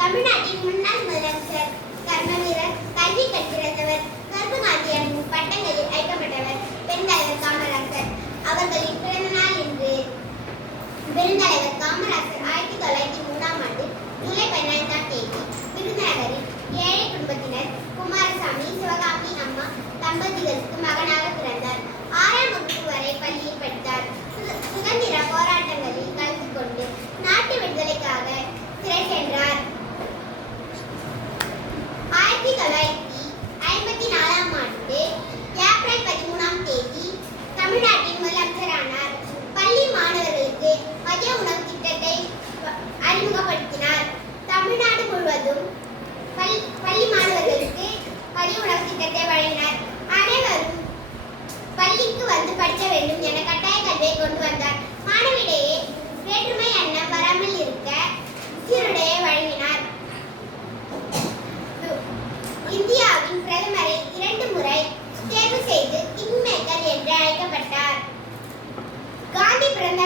தமிழ்நாட்டின் முன்னாள் முதலமைச்சர், கர்ம வீரர், கல்வி கற்றிருந்தவர், கருப்பு காந்தியடிகளின் பட்டங்களில் ஐக்கப்பட்டவர் பெருந்தலைவர் காமராசர். அவர்களின் பிறந்த நாள் இன்று. பெருந்தலைவர் காமராசர் 1903ஆம் ஆண்டு ஜூலை 15ஆம் தேதி விருதுநகரில் ஏழை குடும்பத்தினர் குமாரசாமி, சிவகாமி அம்மா தம்பதிகளுக்கு மகனாக பிறந்தார். 6ஆம் வகுப்பு வரை பள்ளியில் படித்தார். சுதந்திர போராட்டங்களில் கலந்து கொண்டு நாட்டு விடுதலைக்காக சிறை சென்றார். 1954ஆம் ஆண்டு ஏப்ரல் 13ஆம் தேதி தமிழ்நாட்டின் முதலமைச்சரானார். பள்ளி மாணவர்களுக்கு மதிய உணவு திட்டத்தை அறிமுகப்படுத்தினார். தமிழ்நாடு முழுவதும் பள்ளி மாணவர்களுக்கு மதிய உணவு திட்டத்தை வழங்கினார். அனைவரும் பள்ளிக்கு வந்து படிக்க வேண்டும் என கட்டாய கல்வியை கொண்டு வந்தார். மாணவிடையே வேற்றுமை எண்ணம் வராமல் இருக்க சீருடையை வழங்கினார். இந்தியாவின் பிரதமரை 2 முறை தேர்வு செய்து கிங் மேக்கர் என்று அழைக்கப்பட்டார். காந்தி பிறந்த